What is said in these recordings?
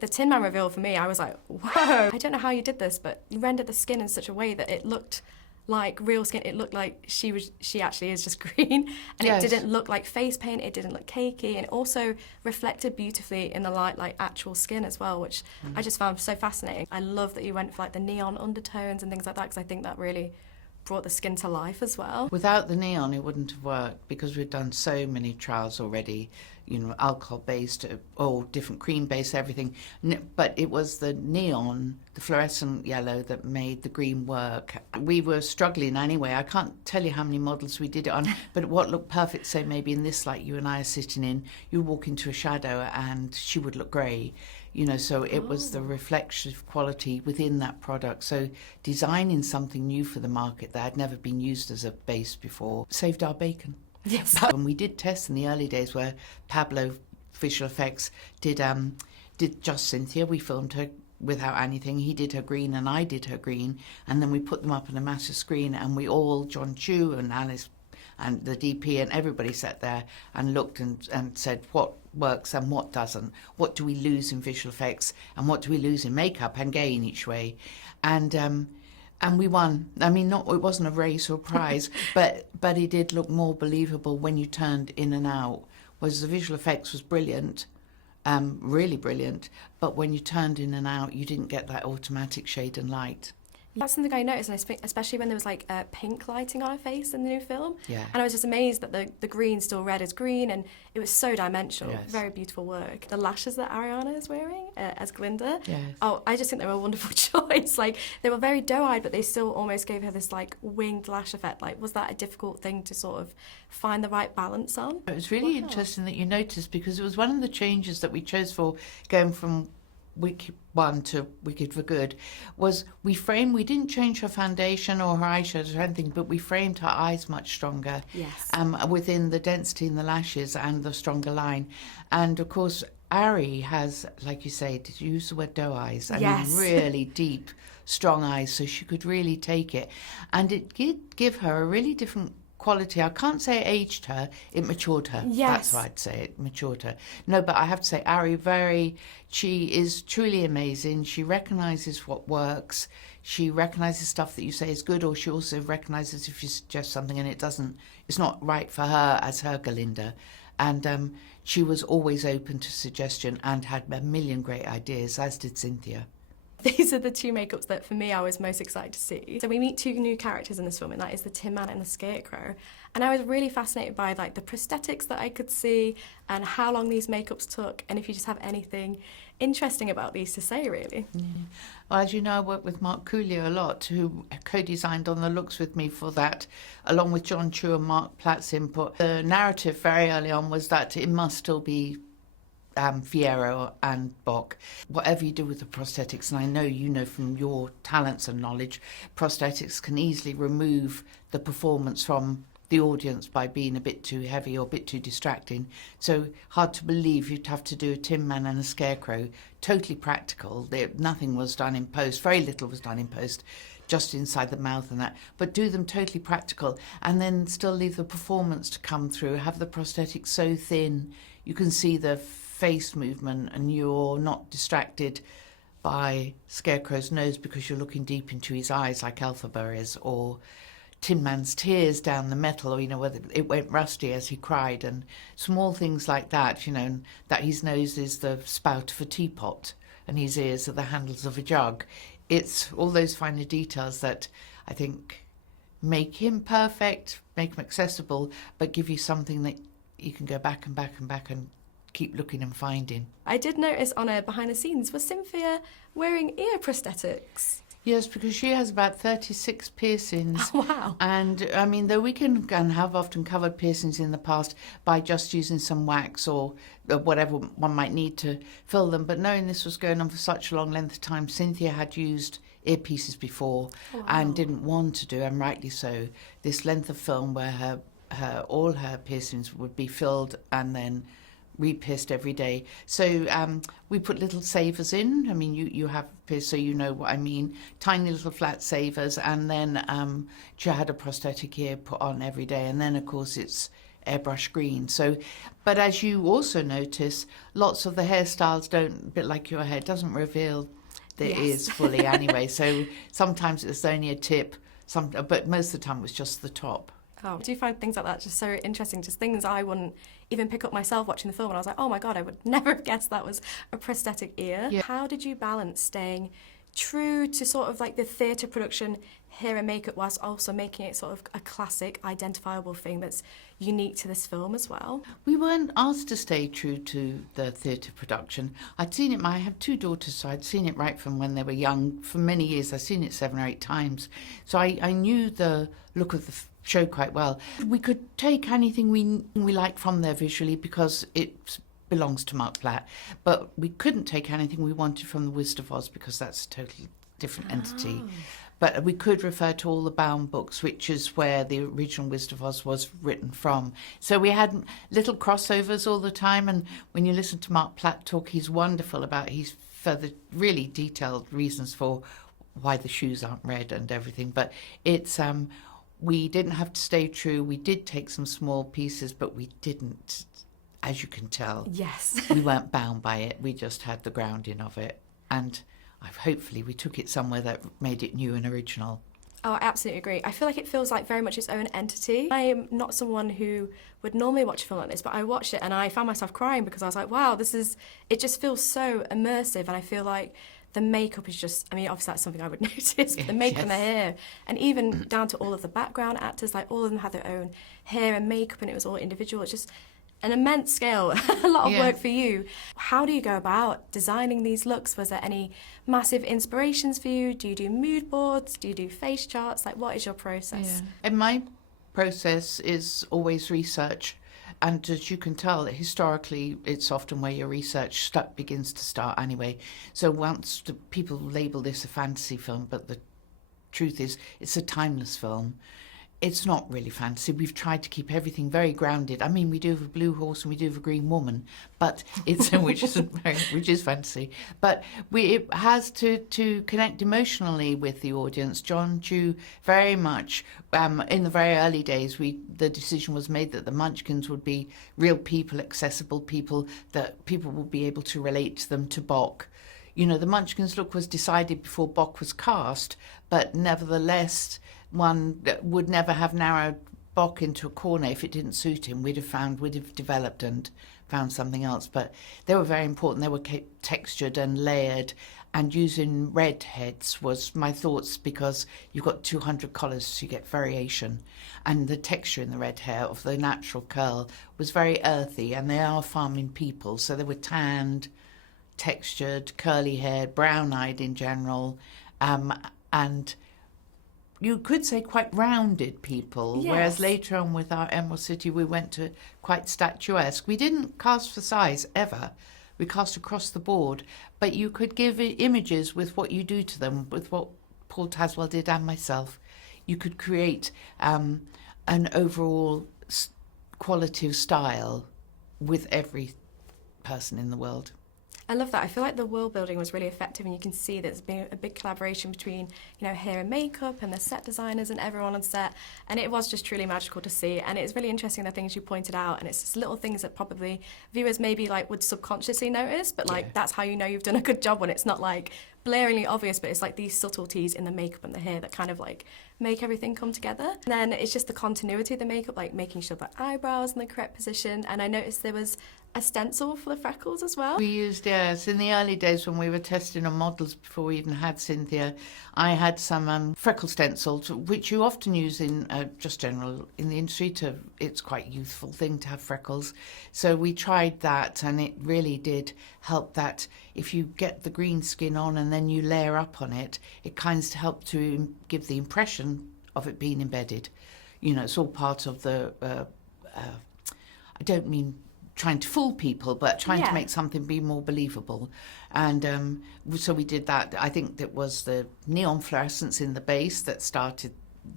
The Tin Man reveal for me, I was like, whoa. I don't know how you did this, but you rendered the skin in such a way that it looked like real skin. It looked like she actually is just green, and Yes. it didn't look like face paint, it didn't look cakey, and it also reflected beautifully in the light like actual skin as well, which I just found so fascinating. I love that you went for like the neon undertones and things like that, because I think that really brought the skin to life as well. Without the neon, it wouldn't have worked, because we've done so many trials already, you know, alcohol-based, or different cream-based, everything. But it was the neon, the fluorescent yellow, that made the green work. We were struggling anyway. I can't tell you how many models we did it on, but what looked perfect, so maybe in this light you and I are sitting in, you walk into a shadow and she would look grey. You know, so it was the reflective quality within that product. So designing something new for the market that had never been used as a base before saved our bacon. Yes. And we did tests in the early days where Pablo Visual Effects did just Cynthia. We filmed her without anything. He did her green and I did her green, and then we put them up on a massive screen, and we all, John Chu and Alice and the DP and everybody sat there and looked and said what works and what doesn't. What do we lose in visual effects and what do we lose in makeup, and gain each way. And we won. I mean, it wasn't a race or prize, but it did look more believable when you turned in and out. Whereas the visual effects was brilliant, really brilliant, but when you turned in and out, you didn't get that automatic shade and light. That's something I noticed, and I think especially when there was like pink lighting on her face in the new film. Yeah. And I was just amazed that the green still read as green, and it was so dimensional. Yes. Very beautiful work. The lashes that Ariana is wearing as Glinda. Yes. Oh, I just think they were a wonderful choice. Like, they were very doe-eyed, but they still almost gave her this like winged lash effect. Like, was that a difficult thing to sort of find the right balance on? It was really interesting that you noticed, because it was one of the changes that we chose for going from Wicked 1 to Wicked for Good, was we didn't change her foundation or her eyeshadow or anything, but we framed her eyes much stronger. Yes. Within the density in the lashes and the stronger line. And of course, Ari has, like you say, did you use the word doe eyes? I Yes. mean, really deep, strong eyes, so she could really take it. And it did give her a really different quality. I can't say it aged her, it matured her. Yes. That's what I'd say, it matured her. No, but I have to say, Ari, she is truly amazing. She recognises what works. She recognises stuff that you say is good, or she also recognises if you suggest something and it's not right for her as her Galinda. And she was always open to suggestion and had a million great ideas, as did Cynthia. These are the two makeups that, for me, I was most excited to see. So we meet two new characters in this film, and that is the Tin Man and the Scarecrow. And I was really fascinated by like the prosthetics that I could see and how long these makeups took, and if you just have anything interesting about these to say, really. Yeah. Well, as you know, I work with Mark Coolio a lot, who co-designed on the looks with me for that, along with John Chu and Mark Platt's input. The narrative very early on was that it must still be Fierro and Bock. Whatever you do with the prosthetics, and I know you know from your talents and knowledge, prosthetics can easily remove the performance from the audience by being a bit too heavy or a bit too distracting. So hard to believe you'd have to do a Tin Man and a Scarecrow, totally practical. Nothing was done in post, very little was done in post, just inside the mouth and that, but do them totally practical and then still leave the performance to come through, have the prosthetics so thin you can see the face movement and you're not distracted by Scarecrow's nose because you're looking deep into his eyes like Elphaba is, or Tin Man's tears down the metal, or, you know, whether it went rusty as he cried, and small things like that, you know, that his nose is the spout of a teapot and his ears are the handles of a jug. It's all those finer details that I think make him perfect, make him accessible, but give you something that you can go back and back and back and keep looking and finding. I did notice on a behind the scenes, was Cynthia wearing ear prosthetics? Yes, because she has about 36 piercings. Oh, wow. And, I mean, though we can and have often covered piercings in the past by just using some wax or whatever one might need to fill them, but knowing this was going on for such a long length of time, Cynthia had used earpieces before. Wow. And didn't want to do, and rightly so, this length of film where all her piercings would be filled and then re-pierced every day. So we put little savers in. I mean, you have pierced, so you know what I mean. Tiny little flat savers, and then she had a prosthetic ear put on every day. And then, of course, it's airbrush green. So, but as you also notice, lots of the hairstyles don't, a bit like your hair, doesn't reveal the ears fully anyway. So sometimes it's only a tip, but most of the time it was just the top. Oh, do you find things like that just so interesting? Just things I wouldn't even pick up myself watching the film, and I was like, oh my God, I would never have guessed that was a prosthetic ear. Yeah. How did you balance staying true to sort of like the theatre production hair and makeup whilst also making it sort of a classic, identifiable thing that's unique to this film as well? We weren't asked to stay true to the theatre production. I'd seen it, I have two daughters, so I'd seen it right from when they were young. For many years, I'd seen it 7 or 8 times. So I knew the look of the show quite well. We could take anything we liked from there visually because it belongs to Mark Platt, but we couldn't take anything we wanted from the Wizard of Oz because that's a totally different entity. But we could refer to all the bound books, which is where the original Wizard of Oz was written from. So we had little crossovers all the time, and when you listen to Mark Platt talk, he's wonderful about his further really detailed reasons for why the shoes aren't red and everything. But it's we didn't have to stay true. We did take some small pieces, but we didn't, as you can tell. Yes. We weren't bound by it. We just had the grounding of it. And hopefully we took it somewhere that made it new and original. Oh, I absolutely agree. I feel like it feels like very much its own entity. I am not someone who would normally watch a film like this, but I watched it and I found myself crying because I was like, wow, it just feels so immersive, and I feel like the makeup is just, I mean, obviously that's something I would notice, but the makeup and the hair, and even down to all of the background actors, like all of them had their own hair and makeup and it was all individual. It's just an immense scale, a lot of work for you. How do you go about designing these looks? Was there any massive inspirations for you? Do you do mood boards? Do you do face charts? Like, what is your process? And my process is always research. And as you can tell, historically, it's often where your research begins to start anyway. So once people label this a fantasy film, but the truth is it's a timeless film. It's not really fantasy. We've tried to keep everything very grounded. I mean, we do have a blue horse and we do have a green woman, but it's which is fantasy. But it has to connect emotionally with the audience. John Chu very much in the very early days, the decision was made that the Munchkins would be real people, accessible people, that people would be able to relate to them, to Bok. You know, the Munchkins look was decided before Bok was cast, but nevertheless, one would never have narrowed Bok into a corner if it didn't suit him. We'd have developed and found something else. But they were very important. They were textured and layered, and using red heads was my thoughts because you've got 200 colours, so you get variation. And the texture in the red hair of the natural curl was very earthy, and they are farming people, so they were tanned, textured, curly-haired, brown-eyed in general, and you could say quite rounded people, whereas later on with our Emerald City we went to quite statuesque. We didn't cast for size ever. We cast across the board, but you could give images with what you do to them, with what Paul Taswell did and myself. You could create an overall quality of style with every person in the world. I love that. I feel like the world building was really effective, and you can see there's been a big collaboration between, you know, hair and makeup and the set designers and everyone on set, and it was just truly magical to see. And it's really interesting the things you pointed out, and it's just little things that probably viewers maybe like would subconsciously notice, but like that's how you know you've done a good job, when it's not like blaringly obvious, but it's like these subtleties in the makeup and the hair that kind of like make everything come together. And then it's just the continuity of the makeup, like making sure the eyebrows in the correct position. And I noticed there was a stencil for the freckles as well. We used, yes, in the early days when we were testing on models before we even had Cynthia, I had some freckle stencils, which you often use in just general in the industry. It's quite a youthful thing to have freckles. So we tried that, and it really did help that if you get the green skin on and then you layer up on it, it kind of helps to give the impression of it being embedded. You know, it's all part of the, I don't mean trying to fool people, but trying to make something be more believable. And so we did that. I think that was the neon fluorescence in the base that started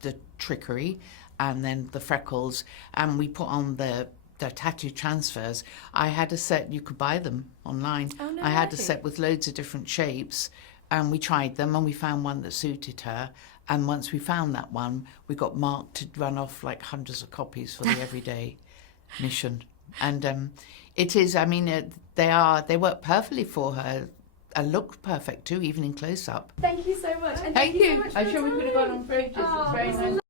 the trickery, and then the freckles, and we put on the tattoo transfers. I had a set, you could buy them online. Oh, no I had a way. set with loads of different shapes, and we tried them, and we found one that suited her. And once we found that one, we got Mark to run off like hundreds of copies for the everyday. mission. And it is, I mean, they work perfectly for her. And look perfect too, even in close-up. Thank you so much. And Thank so you. much for I'm your sure we could have time. gone on for ages. It's Oh, very this is nice.